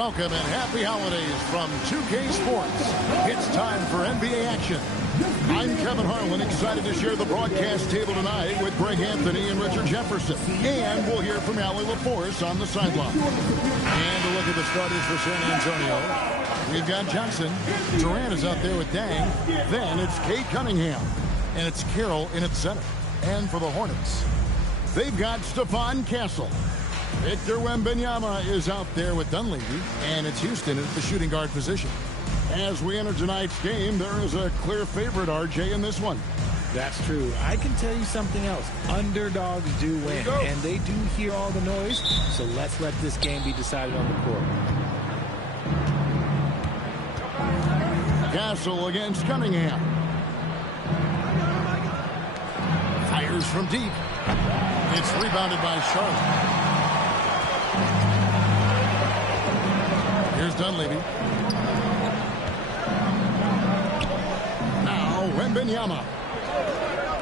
Welcome and happy holidays from 2K Sports. It's time for NBA action. I'm Kevin Harlan, excited to share the broadcast table tonight with Greg Anthony and Richard Jefferson. And we'll hear from Allie LaForce on the sideline. And a look at the starters for San Antonio. We've got Johnson. Durant is out there with Dang. Then it's Cade Cunningham. And it's Carroll in at center. And for the Hornets, they've got Stephon Castle. Victor Wembanyama is out there with Dunleavy, and it's Houston at the shooting guard position. As we enter tonight's game, there is a clear favorite, RJ, in this one. That's true. I can tell you something else. Underdogs do win, and they do hear all the noise, so let's let this game be decided on the court. Castle against Cunningham. Fires from deep. It's rebounded by Charlotte. Here's Dunleavy. Now Wembanyama.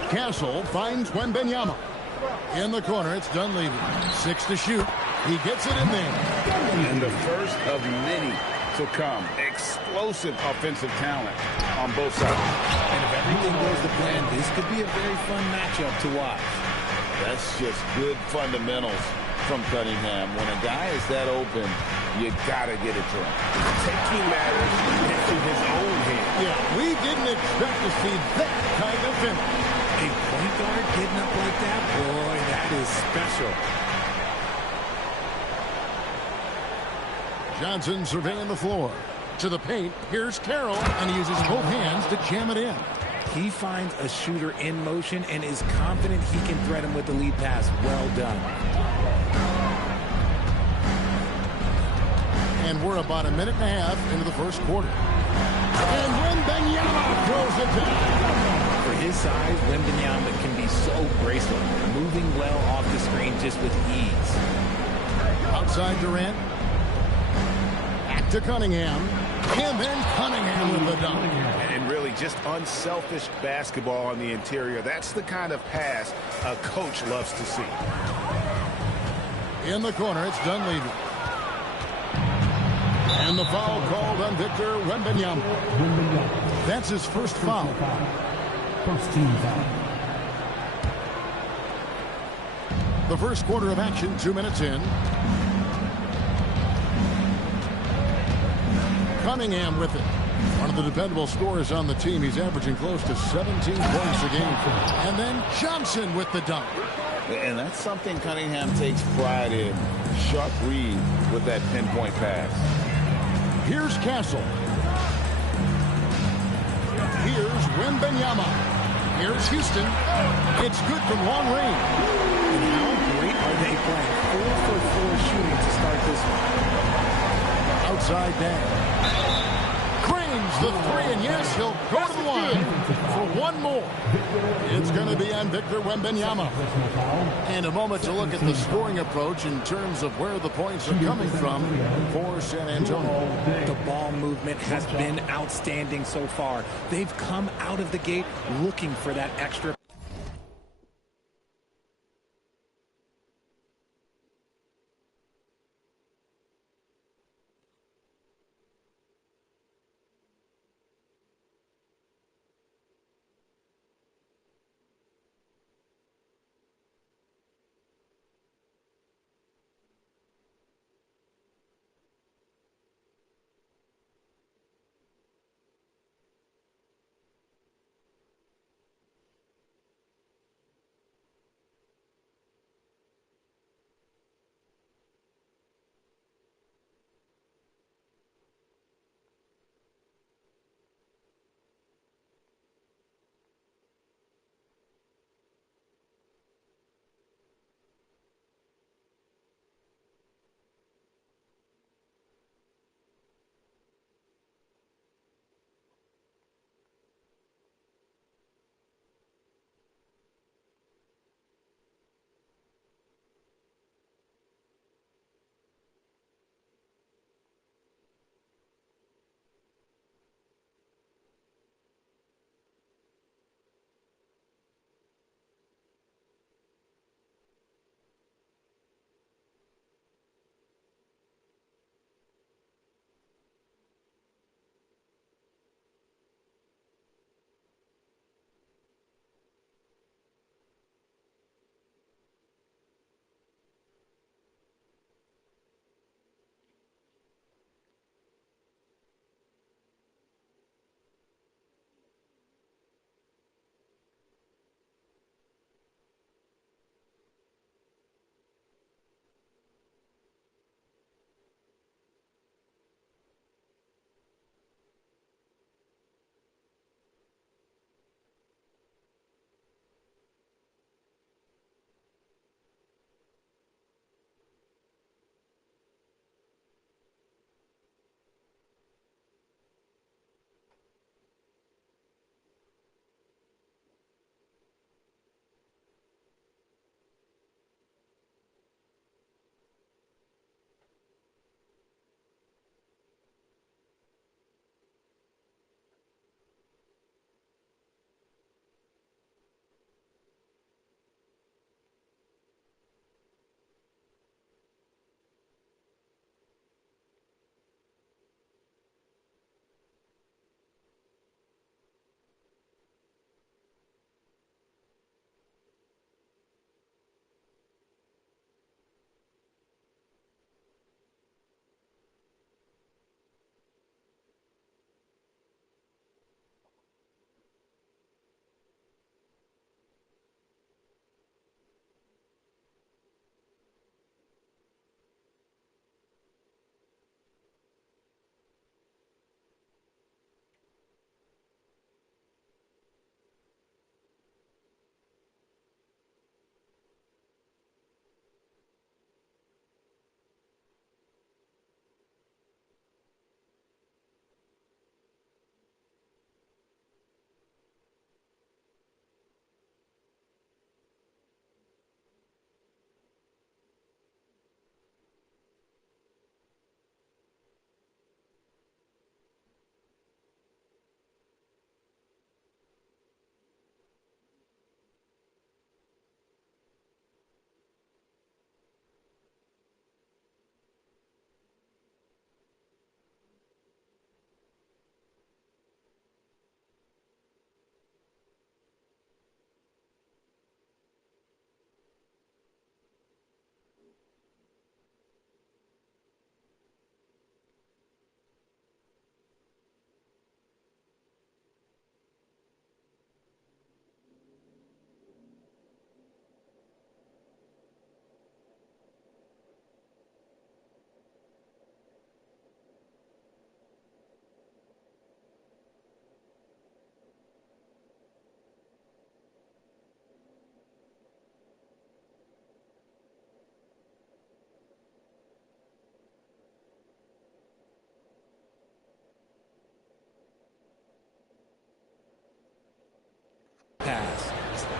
Castle finds Wembanyama. In the corner, it's Dunleavy. 6 to shoot. He gets it in there. And the first of many to come. Explosive offensive talent on both sides. And if everything goes to plan, this could be a very fun matchup to watch. That's just good fundamentals from Cunningham. When a guy is that open, you gotta get it to him. Taking matters into his own hands. Yeah, we didn't expect to see that kind of finish. A point guard getting up like that, boy, that is special. Johnson surveying the floor. To the paint, here's Carroll, and he uses both hands to jam it in. He finds a shooter in motion and is confident he can thread him with the lead pass. Well done. And we're about a minute and a half into the first quarter. And Wembanyama throws it down. For his size, Wembanyama can be so graceful, moving well off the screen just with ease. Outside Durant. Back to Cunningham. And then Cunningham with the dunk. And really just unselfish basketball on the interior. That's the kind of pass a coach loves to see. In the corner, it's Dunleavy. And the foul called on Victor Wembanyama. That's his first foul. First team foul. The first quarter of action, 2 minutes in. Cunningham with it. One of the dependable scorers on the team. He's averaging close to 17 points a game. And then Johnson with the dunk. And that's something Cunningham takes pride in. Sharp read with that pinpoint pass. Here's Castle. Here's Wembanyama. Here's Houston. It's good from long range. And how great are they playing? 4-for-4 shooting to start this one. Outside Dan. Cranes the three, and yes, he'll go to the line for one more. It's going to be on Victor Wembanyama. And a moment to look at the scoring approach in terms of where the points are coming from for San Antonio. The ball movement has been outstanding so far. They've come out of the gate looking for that extra.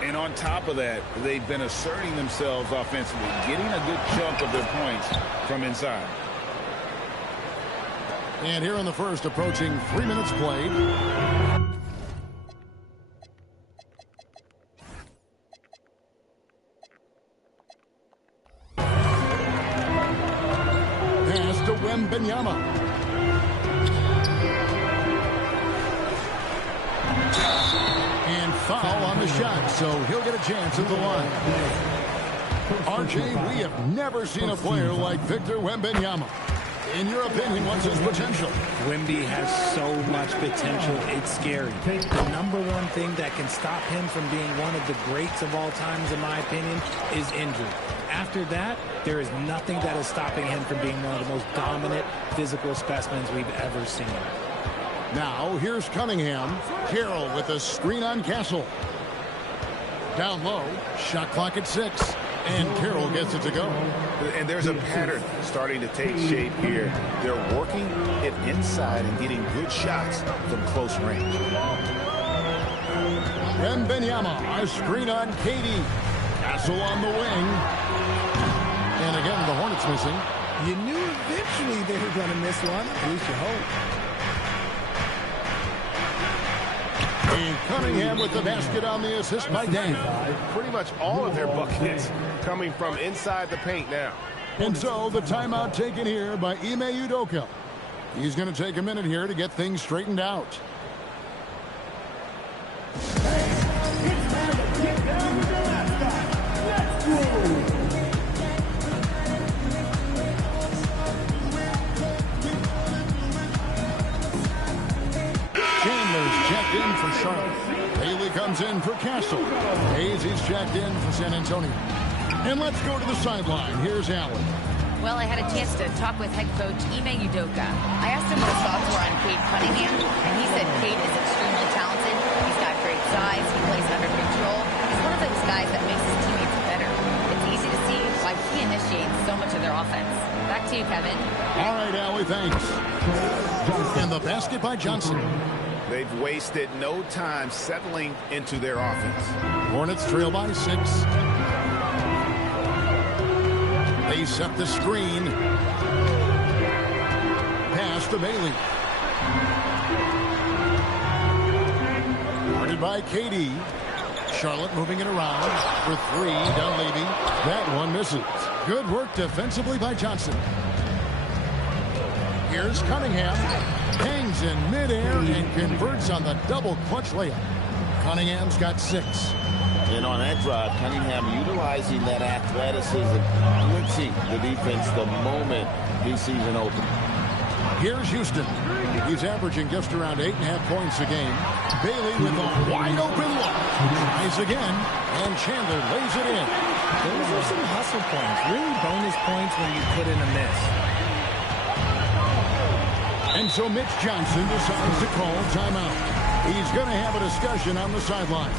And on top of that, they've been asserting themselves offensively, getting a good chunk of their points from inside. And here in the first, approaching 3 minutes played. Pass to Wembanyama. And foul on the shot, so he'll get a chance at the line. RJ, we have never seen a player like Victor Wembanyama. In your opinion, what's his potential? Wemby has so much potential, it's scary. The number one thing that can stop him from being one of the greats of all times, in my opinion, is injury. After that, there is nothing that is stopping him from being one of the most dominant physical specimens we've ever seen. Now, here's Cunningham. Carroll with a screen on Castle. Down low, shot clock at 6. And Carroll gets it to go. And there's a pattern starting to take shape here. They're working it inside and getting good shots from close range. Wembanyama, a screen on Cade. Castle on the wing. And again, the Hornets missing. You knew eventually they were going to miss one. At least you hope. And Cunningham with the basket on the assist by Dan. Pretty much all of their buckets coming from inside the paint now. And so the timeout taken here by Ime Udoka. He's going to take a minute here to get things straightened out. Checked in for Charlotte. Bailey comes in for Castle. Hayes is checked in for San Antonio. And let's go to the sideline. Here's Allen. Well, I had a chance to talk with head coach Ime Udoka. I asked him what his thoughts were on Cade Cunningham, and he said Cade is extremely talented. He's got great size. He plays under control. He's one of those guys that makes his teammates better. It's easy to see why he initiates so much of their offense. Back to you, Kevin. All right, Allie, thanks. And the basket by Johnson. They've wasted no time settling into their offense. Hornets trail by 6. They set the screen. Pass to Bailey. Guarded by Cade. Charlotte moving it around for 3. Dunleavy. That one misses. Good work defensively by Johnson. Here's Cunningham. Hangs in midair and converts on the double clutch layup. Cunningham's got 6. And on that drive, Cunningham utilizing that athleticism, blitzing the defense the moment he sees an opening. Here's Houston. He's averaging just around 8.5 points a game. Bailey with a wide open look. Tries again, and Chandler lays it in. Those are some hustle points, really bonus points when you put in a miss. And so Mitch Johnson decides to call timeout. He's going to have a discussion on the sideline.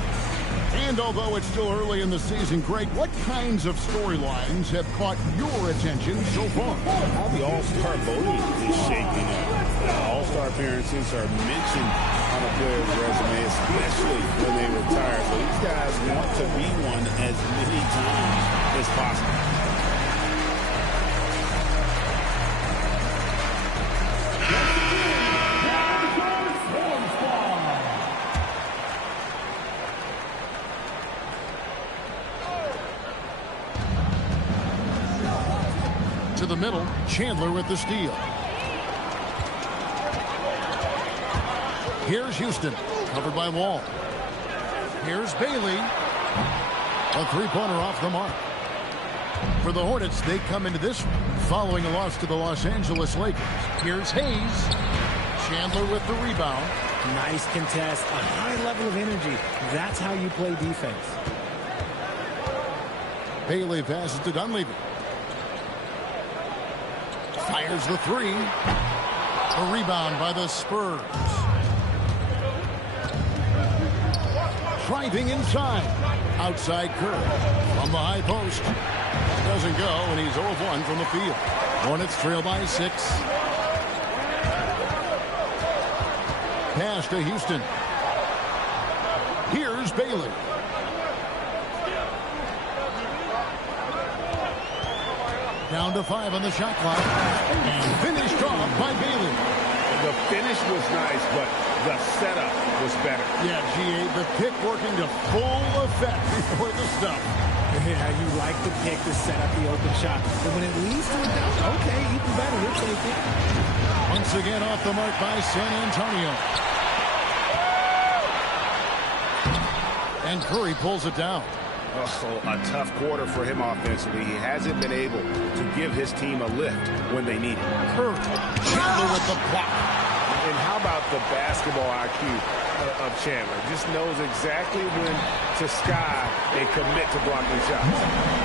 And although it's still early in the season, Greg, what kinds of storylines have caught your attention so far? How the All-Star voting is shaping up. All-Star appearances are mentioned on a player's resume, especially when they retire. So these guys want to be one as many times as possible. To the middle, Chandler with the steal. Here's Houston, covered by Wall. Here's Bailey. A three-pointer off the mark. For the Hornets, they come into this following a loss to the Los Angeles Lakers. Here's Hayes. Chandler with the rebound. Nice contest, a high level of energy. That's how you play defense. Bailey passes to Dunleavy. Fires the 3. A rebound by the Spurs. Driving inside. Outside curve. From the high post. Doesn't go, and he's 0 of 1 from the field. Hornets trail by 6. Pass to Houston. Here's Bailey. Down to 5 on the shot clock. And finished off by Bailey. The finish was nice, but the setup was better. Yeah, GA, the pick working to full effect before the stuff. Yeah, you like the pick to set up the open shot. But when it leads to a dunk, okay, even better. We'll take it. Once again off the mark by San Antonio. And Curry pulls it down. Oh, a tough quarter for him offensively. He hasn't been able to give his team a lift when they need it. Curry, Chandler with the block. And how about the basketball IQ of Chandler? Just knows exactly when to sky and commit to blocking shots.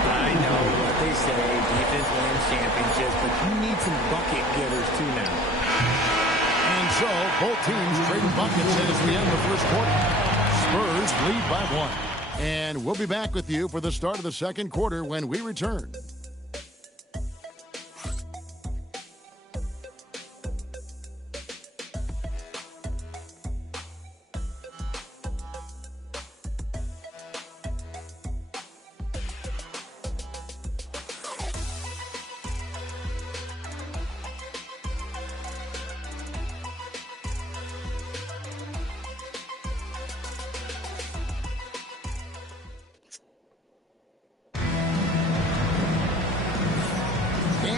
I know what they say, defense wins championships, but you need some bucket getters too now. And so, both teams trading buckets as we end the first quarter. Spurs lead by 1. And we'll be back with you for the start of the second quarter when we return.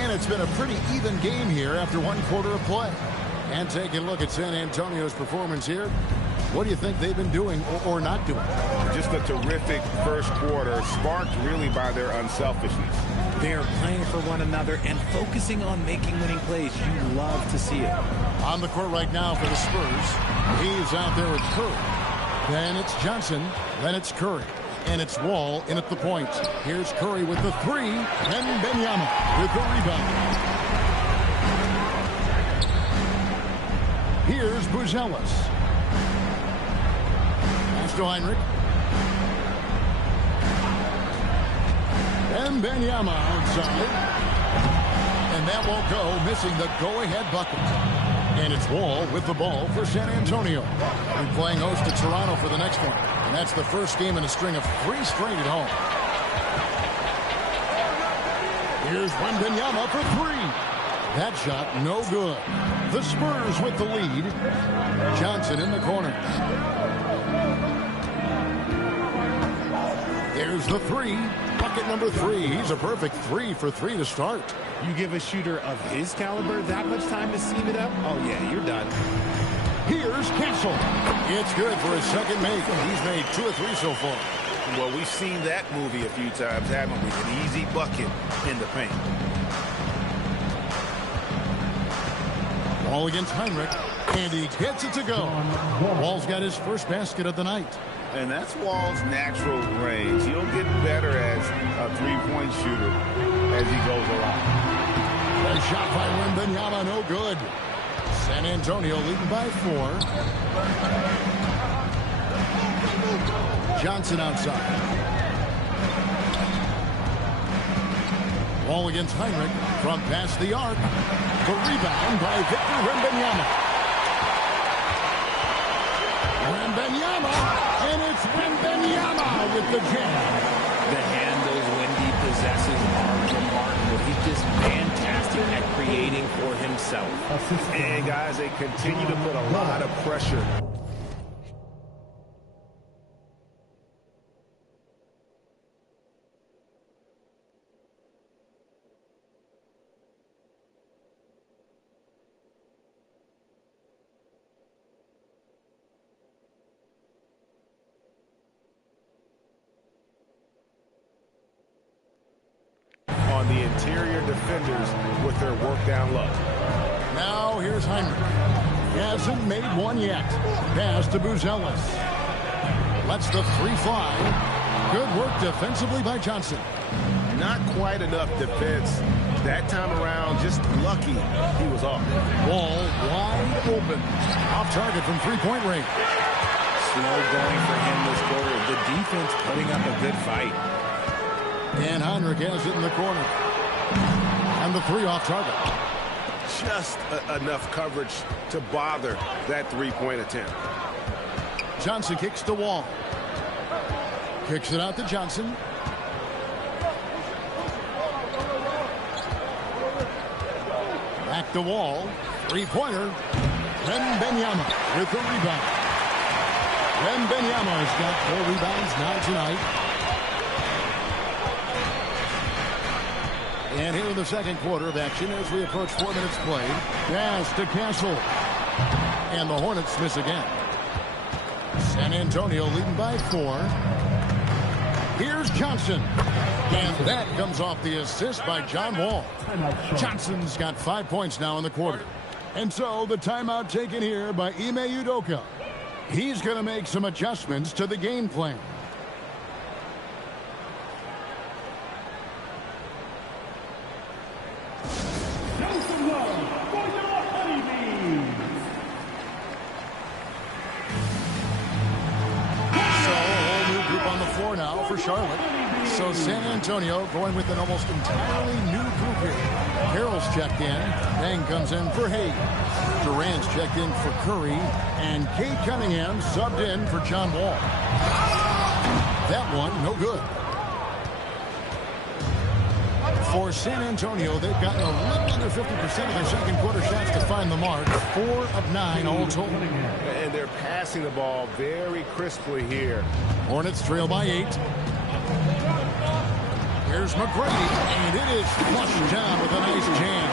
It's been a pretty even game here after 1 quarter of play. And taking a look at San Antonio's performance here, what do you think they've been doing or not doing? Just a terrific first quarter, sparked really by their unselfishness. They're playing for one another and focusing on making winning plays. You love to see it. On the court right now for the Spurs, he's out there with Curry. Then it's Johnson, then it's Curry. And it's Wall in at the point. Here's Curry with the 3, and Benyama with the rebound. Here's Buzelis. Pass to Heinrich. And Benyama outside. And that won't go, missing the go-ahead bucket. And it's Wall with the ball for San Antonio. We're playing host to Toronto for the next one. And that's the first game in a string of 3 straight at home. Here's Wembanyama for 3. That shot, no good. The Spurs with the lead. Johnson in the corner. Here's the 3. Bucket number 3. He's a perfect 3 for 3 to start. You give a shooter of his caliber that much time to seam it up? Oh, yeah, you're done. Here's Castle. It's good for his second make. He's made 2 or 3 so far. Well, we've seen that movie a few times, haven't we? An easy bucket in the paint. Ball against Heinrich, and he gets it to go. Wall's got his first basket of the night. And that's Wall's natural range. He'll get better as a three-point shooter as he goes along. A shot by Wembanyama, no good. San Antonio leading by 4. Johnson outside. Wall against Heinrich from past the arc. The rebound by Victor Wembanyama. Wembanyama, and it's Wembanyama with the jam. The handles Wendy possesses are remarkable. He's just fantastic at creating for himself. And guys, they continue to put a lot of pressure. On the interior defenders with their work down low. Now here's Heinrich. He hasn't made one yet. Pass to Buzelis. Lets the 3 fly. Good work defensively by Johnson. Not quite enough defense that time around. Just lucky he was off. Ball wide open. Off target from 3-point range. Slow going for him this quarter. The defense putting up a good fight. And Heinrich has it in the corner. And the 3 off target. Just enough coverage to bother that 3-point attempt. Johnson kicks the Wall. Kicks it out to Johnson. Back to Wall. Three-pointer. Wembanyama with the rebound. Wembanyama has got 4 rebounds now tonight. And here in the second quarter of action as we approach 4 minutes played. Pass to Castle. And the Hornets miss again. San Antonio leading by 4. Here's Johnson. And that comes off the assist by John Wall. Johnson's got 5 points now in the quarter. And so the timeout taken here by Ime Udoka. He's going to make some adjustments to the game plan. Now for Charlotte. So San Antonio going with an almost entirely new group here. Carroll's checked in. Bang comes in for Hayes. Durant's checked in for Curry. And Cade Cunningham subbed in for John Wall. That one, no good. For San Antonio, they've gotten a little under 50% of their second quarter shots to find the mark. 4 of 9 all told. And they're passing the ball very crisply here. Hornets trail by 8. Here's McGrady, and it is flushed down with a nice jam.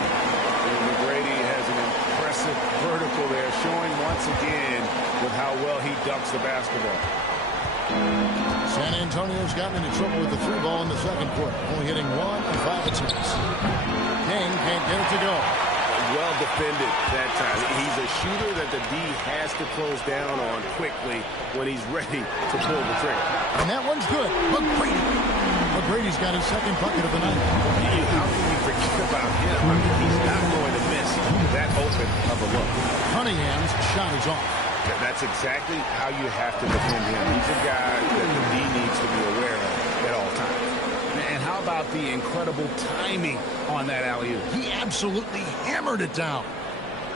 And McGrady has an impressive vertical there, showing once again with how well he dunks the basketball. San Antonio's gotten into trouble with the 3 ball in the second quarter, only hitting 1 of 5 attempts. King can't get it to go. Well defended that time. He's a shooter that the D has to close down on quickly when he's ready to pull the trigger. And that one's good. McGrady. McGrady's got his second bucket of the night. How can you forget about him? I mean, he's not going to miss that open of a look. Cunningham's shot is off. That's exactly how you have to defend him. He's a guy that the D needs to be aware of at all times. And how about the incredible timing on that alley-oop? He absolutely hammered it down.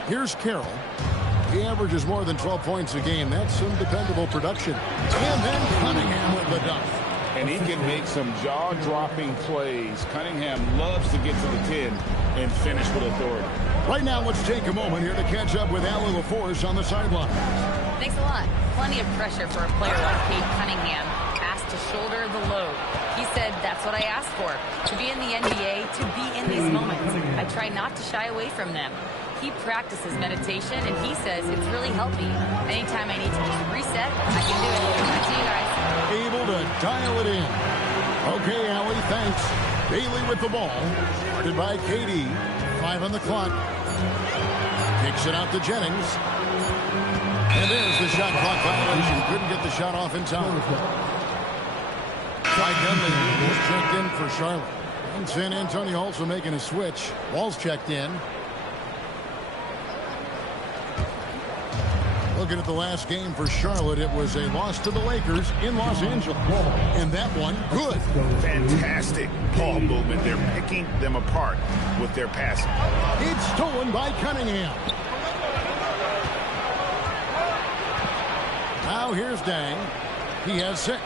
Here's Carroll. He averages more than 12 points a game. That's some dependable production. And then Cunningham with the dunk. And he can make some jaw-dropping plays. Cunningham loves to get to the 10 and finish with authority. Right now, let's take a moment here to catch up with Allie LaForce on the sideline. Thanks a lot. Plenty of pressure for a player like Cade Cunningham, asked to shoulder the load. He said, that's what I asked for, to be in the NBA, to be in these moments. I try not to shy away from them. He practices meditation, and he says it's really helped me. Anytime I need to just reset, I can do it. Back to you guys. Able to dial it in. Okay, Allie, thanks. Bailey with the ball. Guarded by KD. 5 on the clock. Kicks it out to Jennings. And there's the shot clock violation. Couldn't get the shot off in time. Ty Dunleavy was checked in for Charlotte. And San Antonio also making a switch. Wall's checked in. Looking at the last game for Charlotte, it was a loss to the Lakers in Los Angeles. And that one, good. Fantastic ball movement. They're picking them apart with their passing. It's stolen by Cunningham. Now here's Dang. He has 6.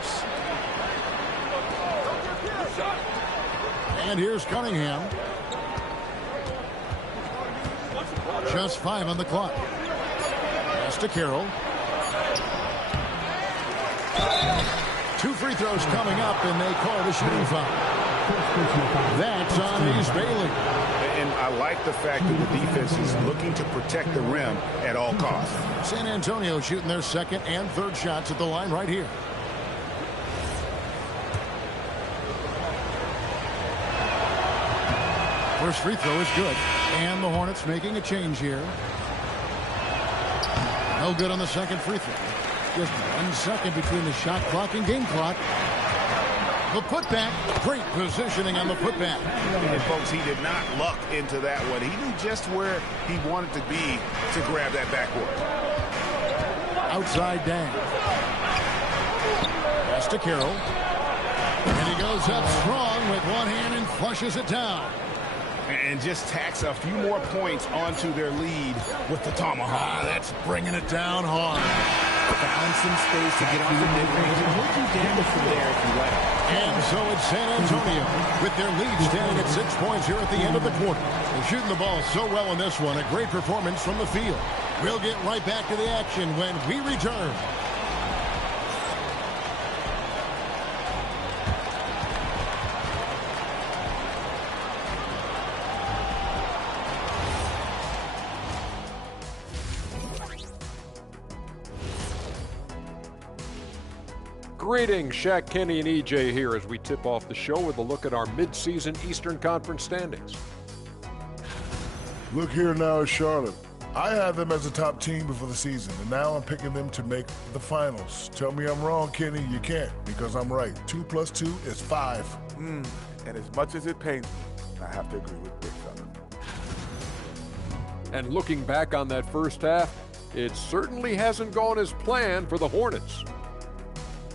And here's Cunningham. Just 5 on the clock. Pass to Carroll. 2 free throws coming up, and they call the shooting foul. That's on Ace Bailey. And I like the fact that the defense is looking to protect the rim at all costs. San Antonio shooting their second and third shots at the line right here. First free throw is good. And the Hornets making a change here. No good on the second free throw. Just 1 second between the shot clock and game clock. The putback. Great positioning on the putback. And folks, he did not luck into that one. He knew just where he wanted to be to grab that backboard. Outside Dang. Pass to Carroll. And he goes up strong with one hand and flushes it down. And just tacks a few more points onto their lead with the tomahawk. That's bringing it down hard. found some space to get off the mid-range, and he'll do damage from there if you let him. And so it's San Antonio with their lead standing at 6 points here at the end of the quarter. They're shooting the ball so well in this one. A great performance from the field. We'll get right back to the action when we return. Greetings, Shaq, Kenny, and EJ here as we tip off the show with a look at our mid-season Eastern Conference standings. Look here now at Charlotte. I had them as a top team before the season, and now I'm picking them to make the finals. Tell me I'm wrong, Kenny. You can't, because I'm right. 2 + 2 is 5. And as much as it pains me, I have to agree with Big Fella. And looking back on that first half, it certainly hasn't gone as planned for the Hornets.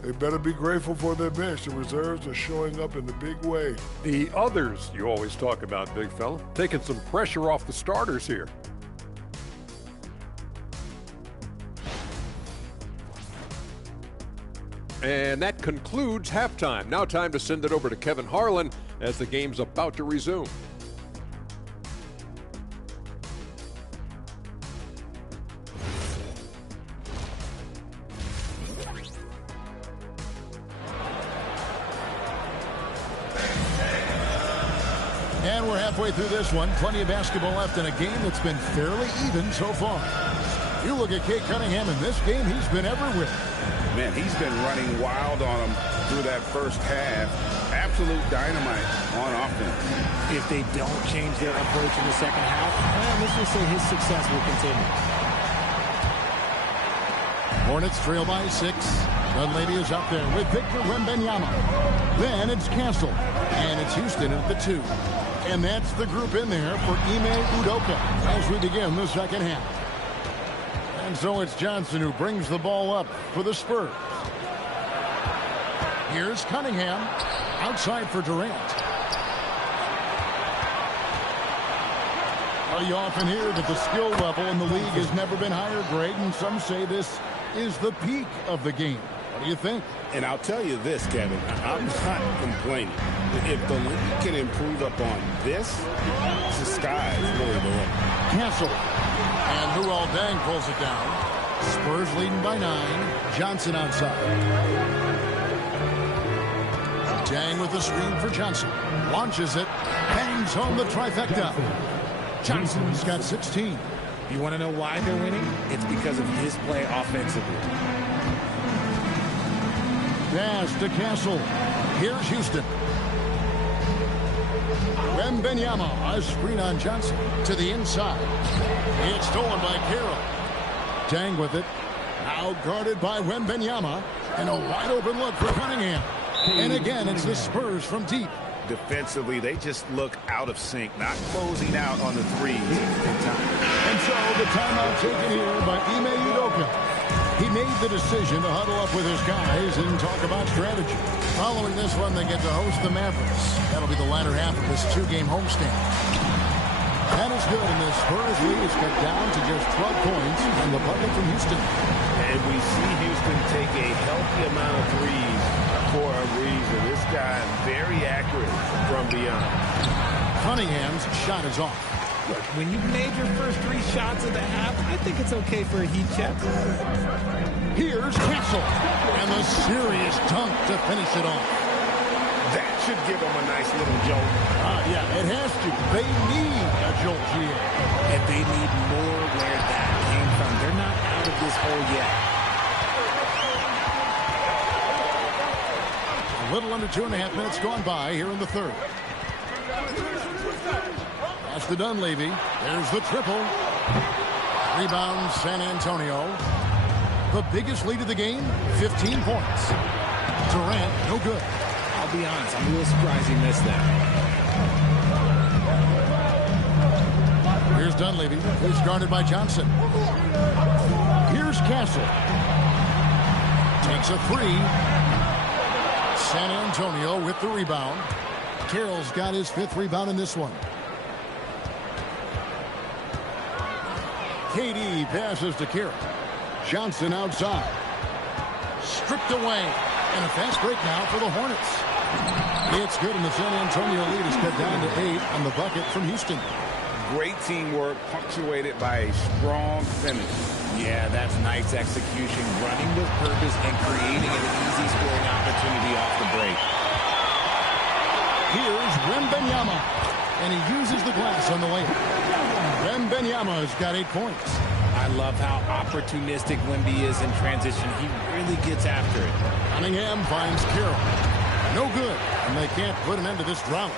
They better be grateful for their bench. The reserves are showing up in the big way. The others you always talk about, big fella, taking some pressure off the starters here. And that concludes halftime. Now time to send it over to Kevin Harlan as the game's about to resume. And we're halfway through this one. Plenty of basketball left in a game that's been fairly even so far. You look at Cade Cunningham in this game, he's been everywhere. Man, he's been running wild on them through that first half. Absolute dynamite on offense. If they don't change their approach in the second half, let's just say his success will continue. Hornets trail by 6. Dunleavy is up there with Victor Wembanyama. Then it's Castle, and it's Houston at the 2. And that's the group in there for Ime Udoka as we begin the second half. And so it's Johnson who brings the ball up for the Spurs. Here's Cunningham outside for Durant. Well, you often hear that the skill level in the league has never been higher, Greg, and some say this is the peak of the game. What do you think? And I'll tell you this, Kevin, I'm not complaining. If the league can improve upon this, the sky is really the limit. Castle. And Luol Deng pulls it down. Spurs leading by 9. Johnson outside. Deng with the screen for Johnson. Launches it. Bangs home the trifecta. Johnson's got 16. You want to know why they're winning? It's because of his play offensively. Pass to Castle. Here's Houston. Wembanyama, a screen on Johnson to the inside. It's stolen by Carroll. Deng with it. Now guarded by Wembanyama. And a wide open look for Cunningham. And again, it's the Spurs from deep. Defensively, they just look out of sync, not closing out on the threes. And so the timeout taken here by Ime Udoka. He made the decision to huddle up with his guys and talk about strategy. Following this one, they get to host the Mavericks. That'll be the latter half of this 2-game homestand. That is good, and the Spurs lead is cut down to just 12 points from the bucket from Houston. And we see Houston take a healthy amount of threes for a reason. This guy very accurate from beyond. Cunningham's shot is off. Look, when you've made your first 3 shots of the half, I think it's okay for a heat check. Here's Castle, and the serious dunk to finish it off. That should give them a nice little jolt. Yeah, it has to. They need a jolt here. And they need more where that came from. They're not out of this hole yet. A little under 2.5 minutes gone by here in the third. Pass to Dunleavy. There's the triple. Rebound San Antonio. The biggest lead of the game, 15 points. Durant, no good. I'll be honest, I'm a little surprised he missed that. Here's Dunleavy. He's guarded by Johnson. Here's Castle. Takes a 3. San Antonio with the rebound. Carroll's got his 5th rebound in this one. KD passes to Carroll. Johnson outside. stripped away. And a fast break now for the Hornets. It's good, and the San Antonio lead is cut down to 8 on the bucket from Houston. Great teamwork punctuated by a strong finish. Yeah, that's nice execution, running with purpose and creating an easy scoring opportunity off the break. Here's Wembanyama, and he uses the glass on the layup. Wembanyama's got 8 points. I love how opportunistic Wemby is in transition. He really gets after it. Cunningham finds Carroll. No good, and they can't put an end to this drought.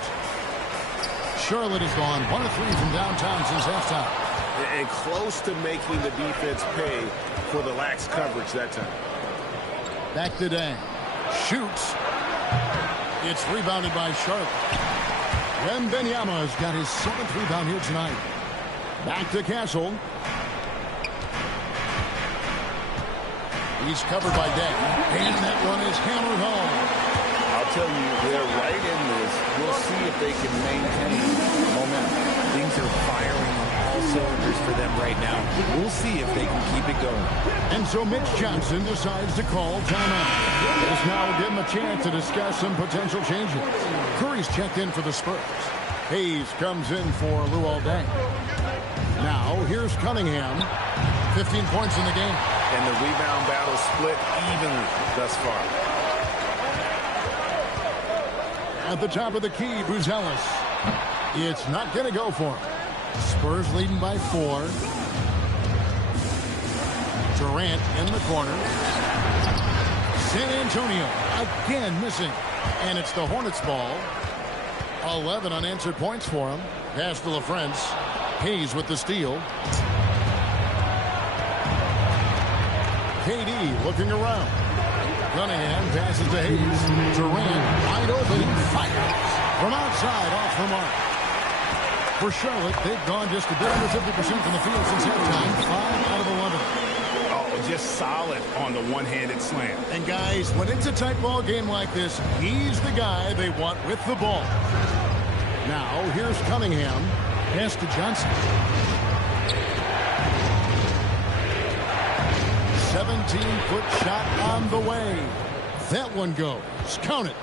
Charlotte has gone 1 of 3 from downtown since halftime. And close to making the defense pay for the lax coverage that time. Back to Dang. Shoots. It's rebounded by Charlotte. Wembanyama has got his 7th rebound here tonight. Back to Castle. He's covered by Dang. And that one is hammered home. I'll tell you, they're right in this. We'll see if they can maintain momentum. Things are firing on all cylinders for them right now. We'll see if they can keep it going. And so Mitch Johnson decides to call timeout. This now will give him a chance to discuss some potential changes. Curry's checked in for the Spurs. Hayes comes in for Luol Deng. Now here's Cunningham. 15 points in the game. And the rebound battle split evenly thus far. At the top of the key, Buzelis. It's not going to go for him. Spurs leading by 4. Durant in the corner. San Antonio again missing. And it's the Hornets ball. 11 unanswered points for him. Pass to LaFrance. Hayes with the steal. KD looking around. Cunningham passes to Hayes. Durant wide open. Fires from outside off the mark. For Charlotte, they've gone just a bit under 50% from the field since halftime. 5 out of 11. Oh, just solid on the one-handed slam. And guys, when it's a tight ball game like this, he's the guy they want with the ball. Now, here's Cunningham. Pass to Johnson. 17-foot shot on the way. That one goes. Count it.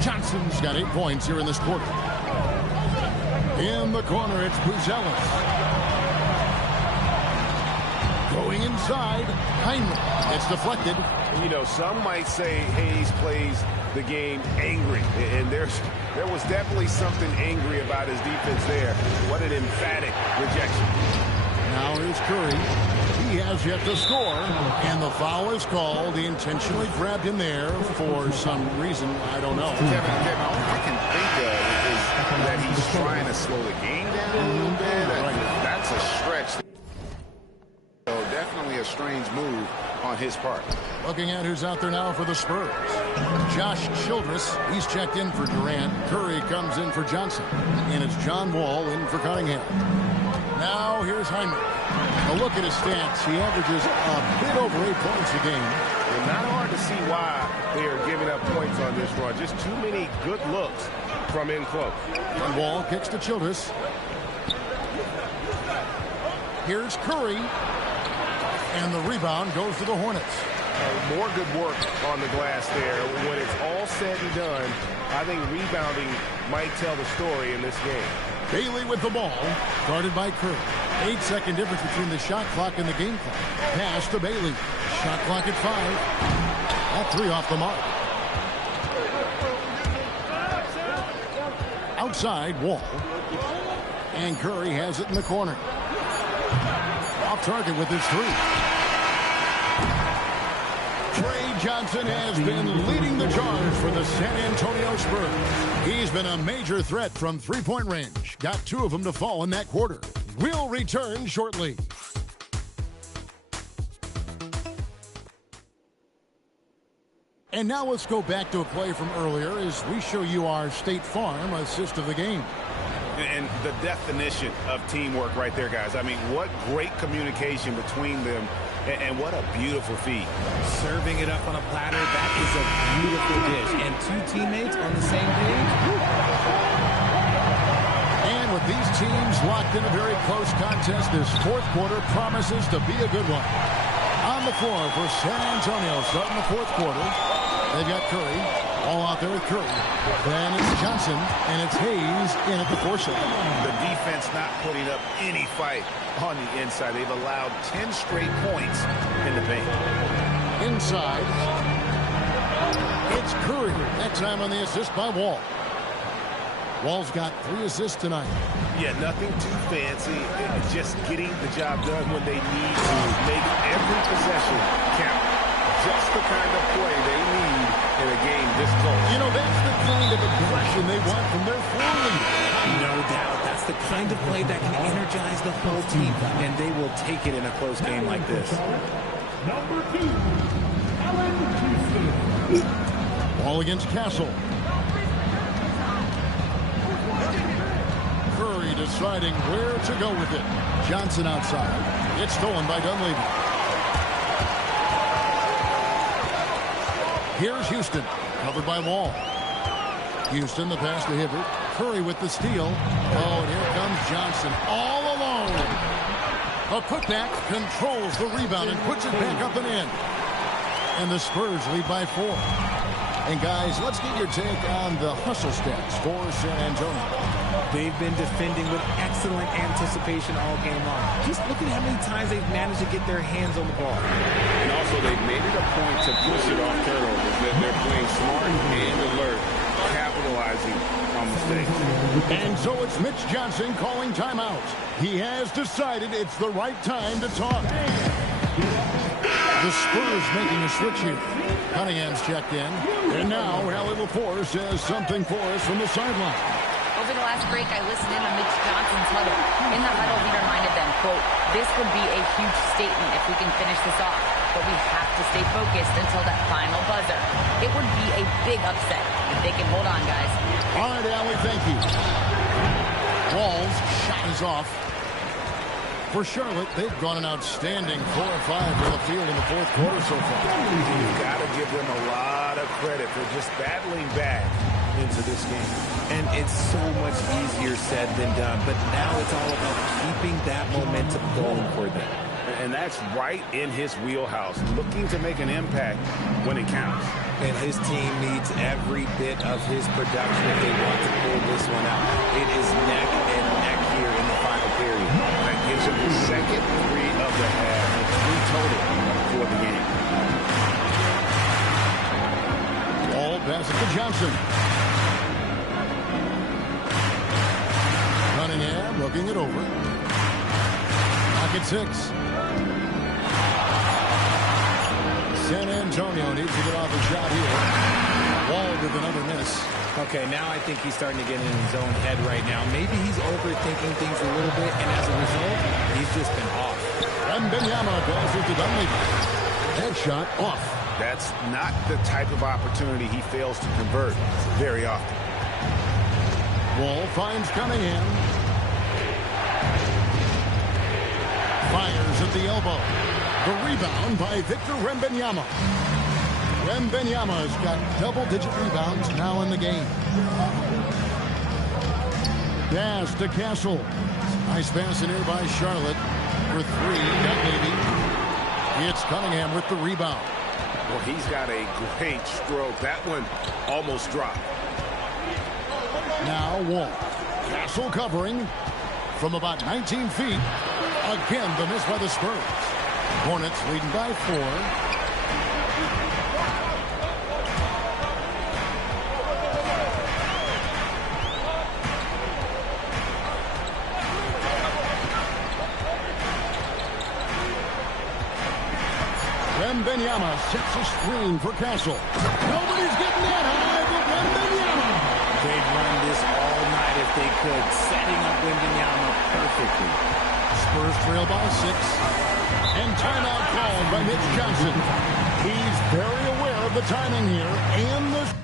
Johnson's got 8 points here in this quarter. In the corner, it's Buzelis. Going inside. Heinrich. It's deflected. You know, some might say Hayes plays the game angry. And there was definitely something angry about his defense there. What an emphatic rejection. Now here's Curry. He has yet to score, and the foul is called. He intentionally grabbed him there for some reason. I don't know. Kevin, all I can think of is that he's trying to slow the game down a little bit. That's a stretch. So definitely a strange move on his part. Looking at who's out there now for the Spurs. Josh Childress, he's checked in for Durant. Curry comes in for Johnson. And it's John Wall in for Cunningham. Now here's Heinrich. A look at his stats. He averages a bit over 8 points a game. And not hard to see why they are giving up points on this run. Just too many good looks from in close. And Wall kicks to Childress. Here's Curry. And the rebound goes to the Hornets. More good work on the glass there. When it's all said and done, I think rebounding might tell the story in this game. Bailey with the ball, guarded by Curry. 8-second difference between the shot clock and the game clock. Pass to Bailey. Shot clock at 5. That 3 off the mark. Outside, Wall. And Curry has it in the corner. Off target with his 3. Trey Johnson has been leading the charge for the San Antonio Spurs. He's been a major threat from three-point range. Got 2 of them to fall in that quarter. We'll return shortly. And now let's go back to a play from earlier as we show you our State Farm assist of the game. And the definition of teamwork right there, guys. I mean, what great communication between them, and what a beautiful feed. Serving it up on a platter, that is a beautiful dish. And 2 teammates on the same page. And with these teams locked in a very close contest, this 4th quarter promises to be a good one. On on the floor for San Antonio starting the fourth quarter. They've got Curry. All out there with Curry. Then it's Johnson, and it's Hayes in at the 4-second. The defense not putting up any fight on the inside. They've allowed 10 straight points in the paint. Inside, it's Curry. That time on the assist by Wall. Wall's got 3 assists tonight. Yeah, nothing too fancy. Just getting the job done when they need to make every possession count. Just the kind of play they need in a game this close. You know, that's the kind of aggression they want from their floor leader. No doubt. That's the kind of play that can energize the whole team, and they will take it in a close game like this. Number 2, Houston. Ball against Castle. Curry deciding where to go with it. Johnson outside. It's stolen by Dunleavy. Here's Houston, covered by Wall. Houston, the pass to Hibbert. Curry with the steal. Oh, and here comes Johnson all alone. A putback controls the rebound and puts it back up and in. And the Spurs lead by 4. And guys, let's get your take on the hustle stats for San Antonio. They've been defending with excellent anticipation all game long. Just look at how many times they've managed to get their hands on the ball. And also, they've made it a point to push it off turnovers. They're playing smart and alert, capitalizing on mistakes. And so it's Mitch Johnson calling timeout. He has decided it's the right time to talk. The Spurs making a switch here. Cunningham's checked in. And now Allie LaForce says something for us from the sideline. Over the last break, I listened in on Mitch Johnson's huddle. In the huddle, he reminded them, quote, "This would be a huge statement if we can finish this off, but we have to stay focused until that final buzzer. It would be a big upset if they can hold on, guys." All right, Allie, thank you. Wall's shot is off. For Charlotte, they've gone an outstanding 4 of 5 from the field in the fourth quarter so far. You've got to give them a lot of credit for just battling back into this game. And it's so much easier said than done, but now it's all about keeping that momentum going for them. And that's right in his wheelhouse, looking to make an impact when it counts. And his team needs every bit of his production if they want to pull this one out. It is neck and neck here in the final period. That gives him the second 3 of the half, 3 total for the game. Ball passes to Johnson. Cunningham looking it over. Pocket 6. San Antonio needs to get off a shot here. Wall with another miss. Okay, now I think he's starting to get in his own head right now. Maybe he's overthinking things a little bit, and as a result, he's just been off. Wembanyama passes to Dunleavy. That shot off. That's not the type of opportunity he fails to convert very often. Wall finds Cunningham. Fires at the elbow. The rebound by Victor Wembanyama. Wembanyama's got double-digit rebounds now in the game. Pass to Castle. Nice pass in here by Charlotte for 3. Dunleavy. It's Cunningham with the rebound. Well, he's got a great stroke. That one almost dropped. Now Wall. Castle covering from about 19 feet. Again, the miss by the Spurs. Hornets leading by 4. Wembanyama sets a screen for Castle. Nobody's getting that high, but Wembanyama. They'd run this all night if they could, setting up Wembanyama perfectly. Spurs trail by 6. And timeout called by Mitch Johnson. He's very aware of the timing here and the...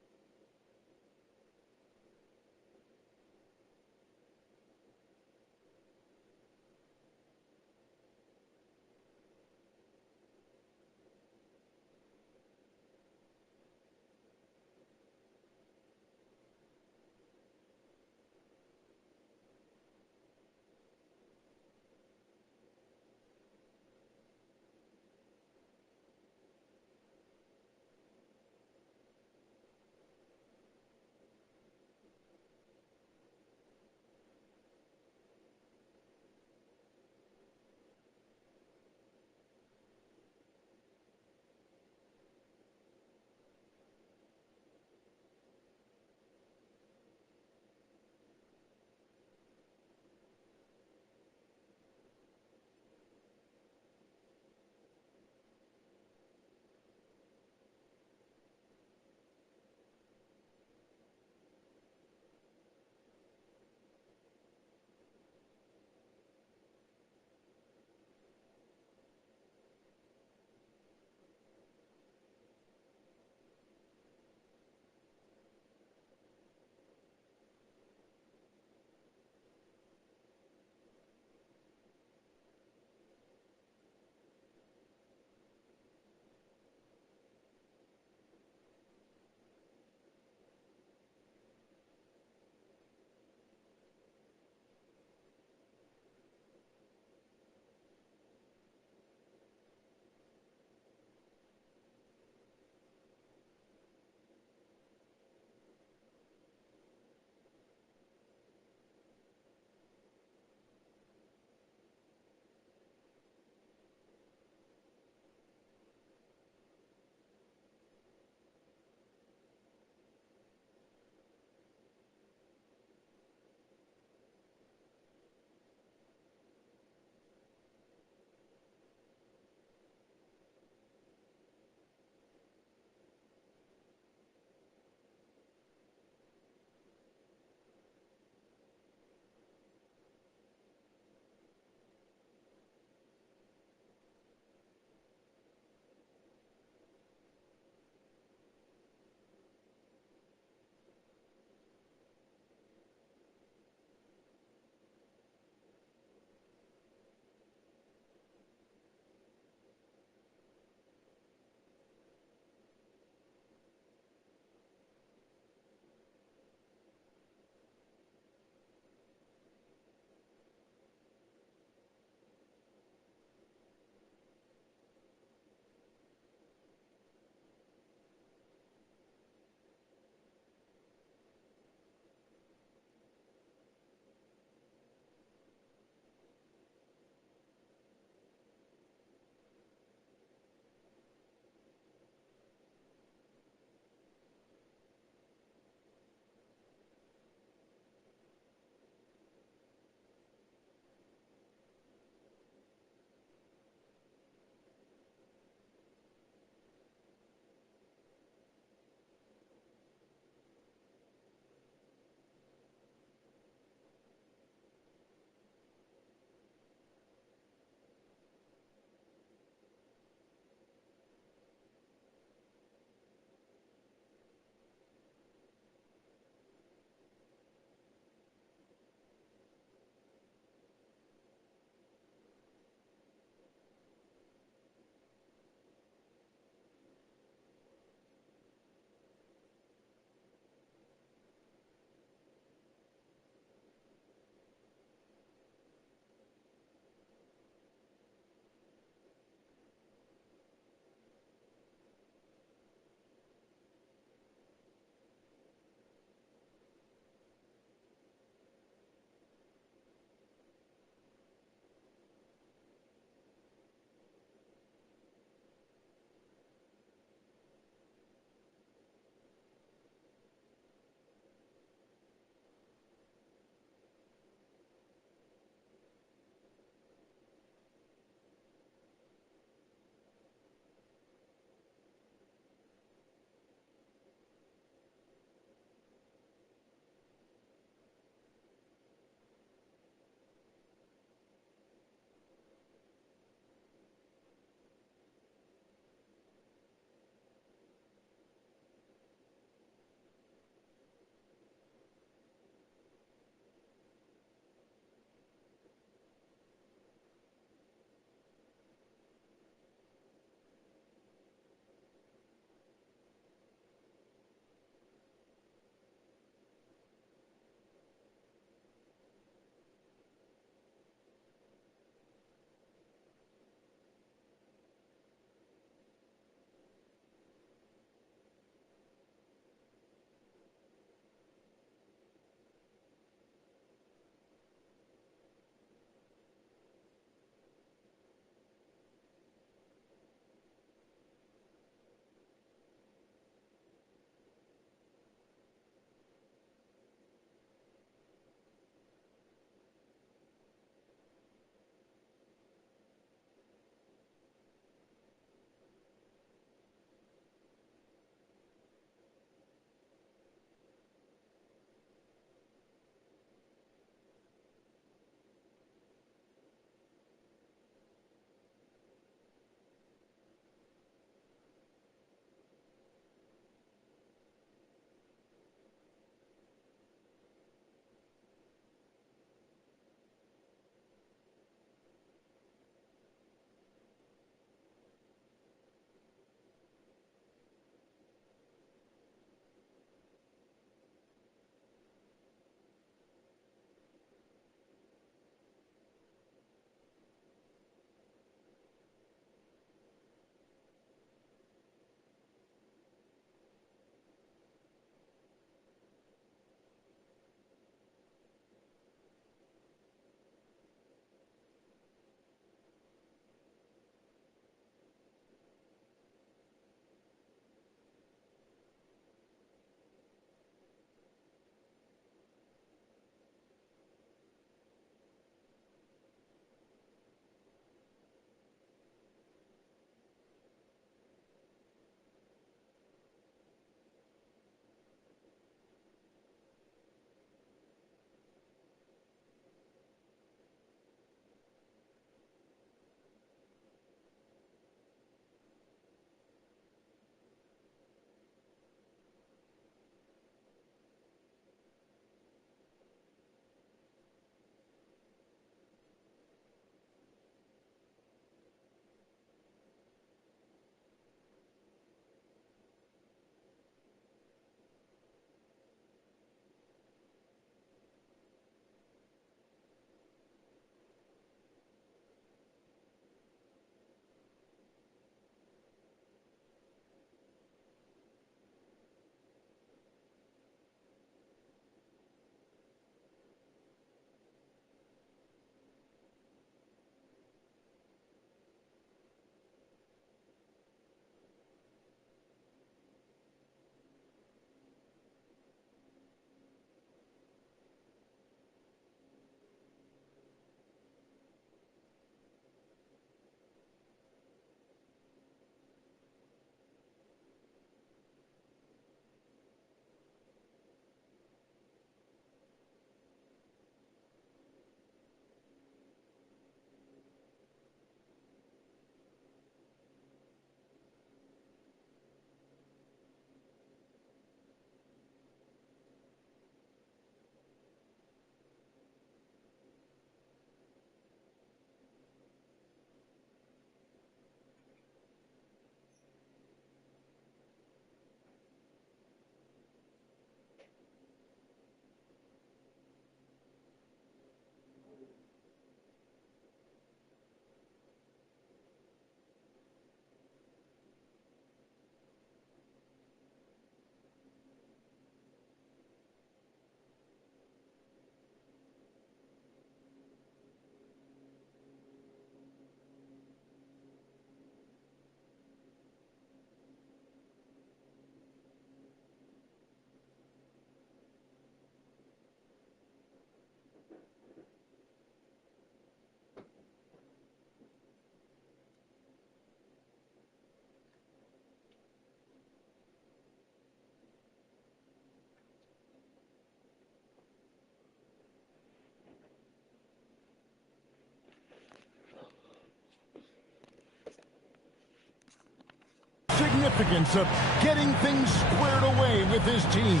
significance of getting things squared away with his team.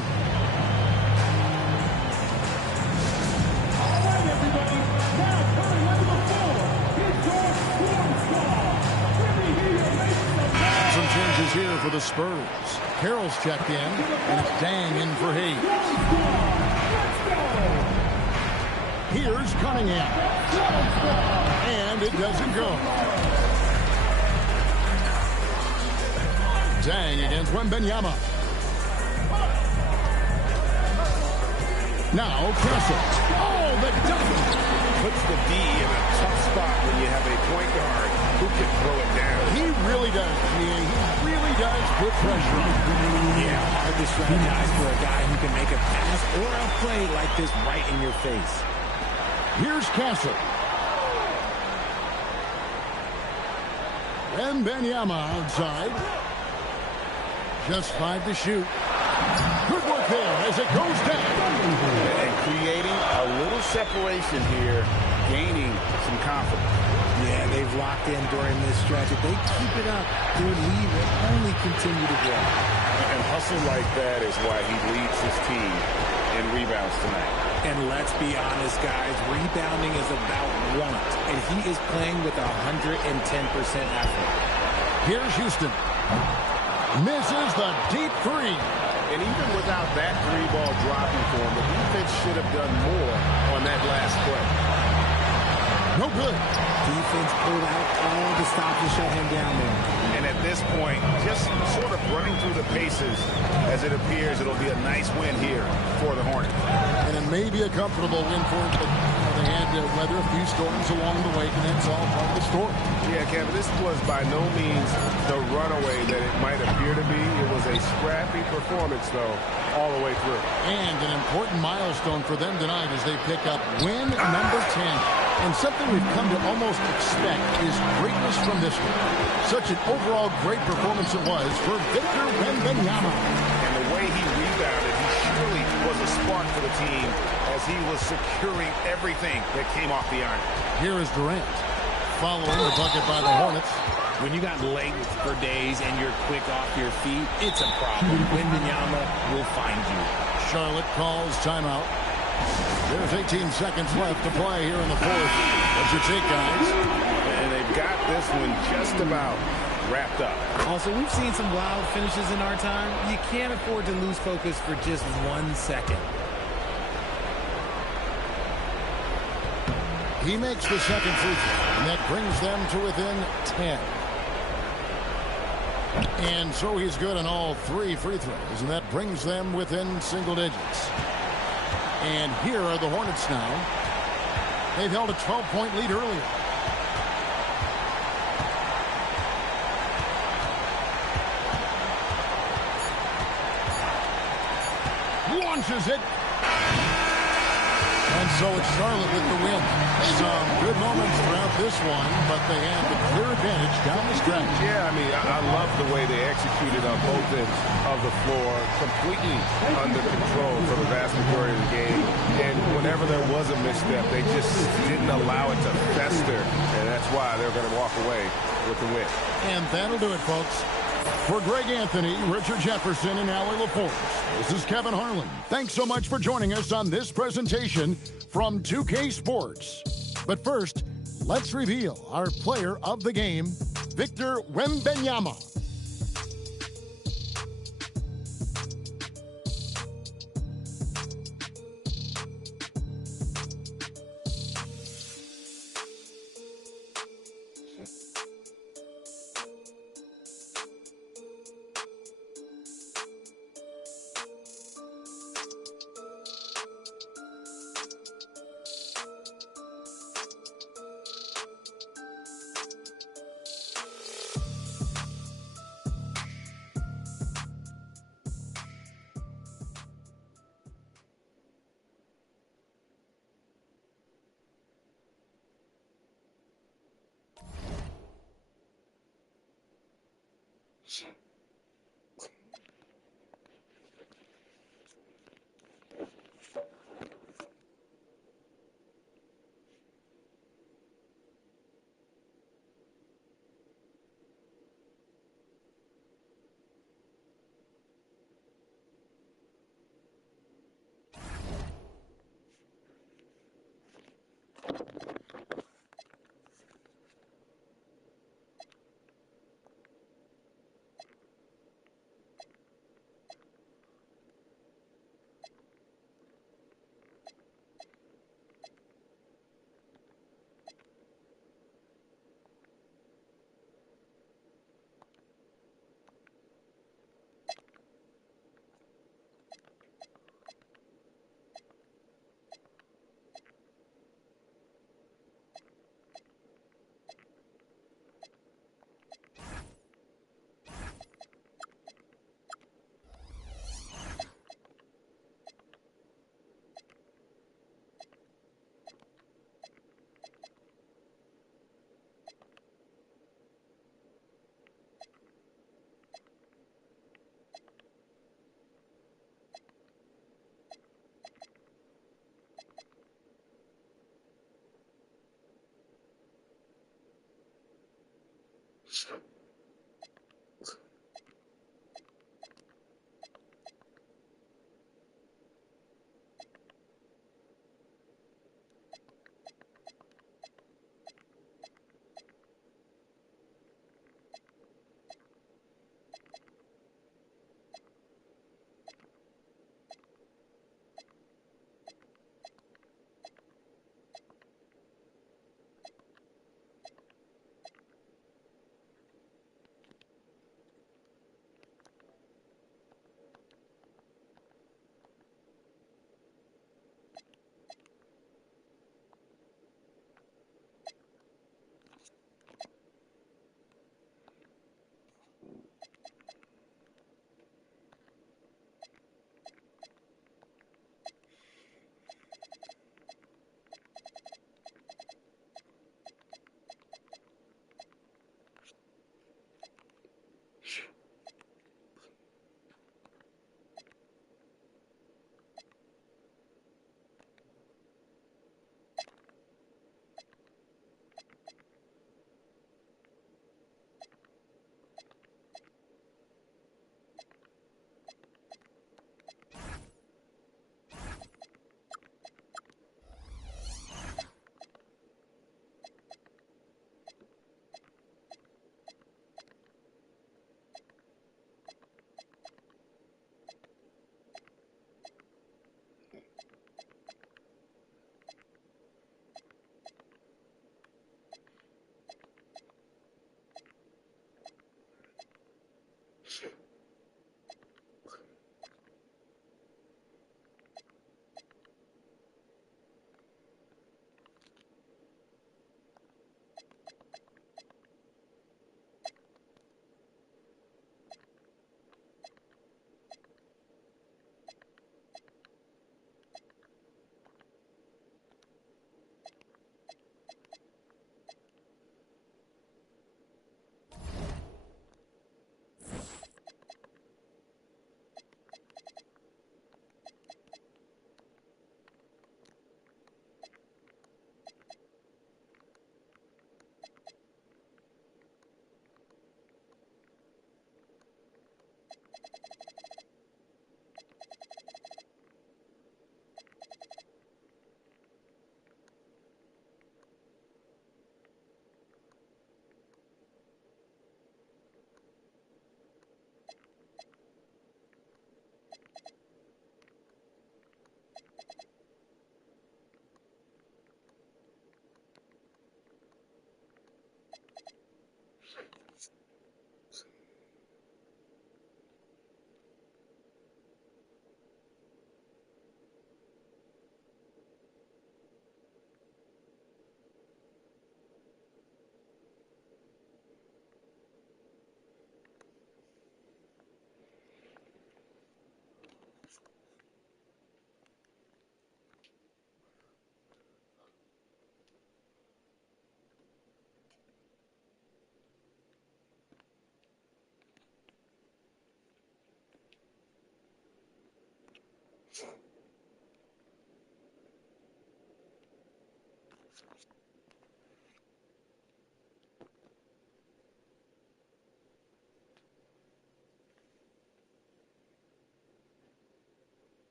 All right, everybody. Now coming into the floor, it's your scoring squad. Let me hear you make some noise. Some changes here for the Spurs. Carroll's checked in, and it's Dang in for Hayes. Here's Cunningham. And it doesn't go. Dang against Wembanyama. Now Castle. Oh, the dunk. Puts the D in a tough spot when you have a point guard who can throw it down. He really does. He really does put pressure on. Yeah, hard to strategize for a guy who can make a pass or a play like this right in your face. Here's Castle. Wembanyama outside. Just 5 to shoot. Good work there as it goes down. And creating a little separation here, gaining some confidence. Yeah, they've locked in during this stretch. If they keep it up, their lead will only continue to grow. And hustle like that is why he leads his team in rebounds tonight. And let's be honest, guys, rebounding is about want, and he is playing with 110% effort. Here's Houston. Misses the deep three. And even without that three-ball dropping for him, the defense should have done more on that last play. No good. Defense pulled out all the stop to shut him down there. And at this point, just sort of running through the paces, as it appears it'll be a nice win here for the Hornets. And it may be a comfortable win for him, but they had to weather a few storms along the way, and that's all part of the story. Yeah, Kevin, this was by no means the runaway that it might appear to be. It was a scrappy performance, though, all the way through. And an important milestone for them tonight as they pick up win number 10. And something we've come to almost expect is greatness from this one. Such an overall great performance it was for Victor Wembanyama. And the way he rebounded, he surely was a spark for the team as he was securing everything that came off the iron. Here is Durant following the bucket by the Hornets. When you got length for days and you're quick off your feet, it's a problem. Wembanyama will find you. Charlotte calls timeout. There's 18 seconds left to play here in the fourth. What's your take, guys? And they've got this one just about wrapped up. Also, we've seen some wild finishes in our time. You can't afford to lose focus for just 1 second. He makes the second free throw, and that brings them to within 10. And so he's good on all 3 free throws, and that brings them within single digits. And here are the Hornets now. They've held a 12-point lead earlier. Launches it. And so it's Charlotte with the win. Some good moments throughout this one, but they have the clear advantage down the stretch. Yeah, I mean, I love the way they executed on both ends of the floor, completely under control for the vast majority of the game. And whenever there was a misstep, they just didn't allow it to fester. And that's why they're going to walk away with the win. And that'll do it, folks. For Greg Anthony, Richard Jefferson, and Allie LaForge, this is Kevin Harlan. Thanks so much for joining us on this presentation from 2K Sports. But first, let's reveal our player of the game, Victor Wembanyama.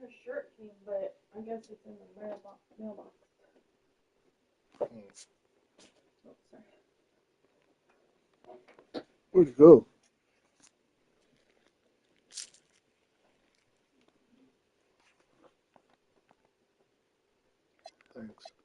new shirt came, but I guess it's in the mailbox. Oh, sorry. Where'd it go? Thanks.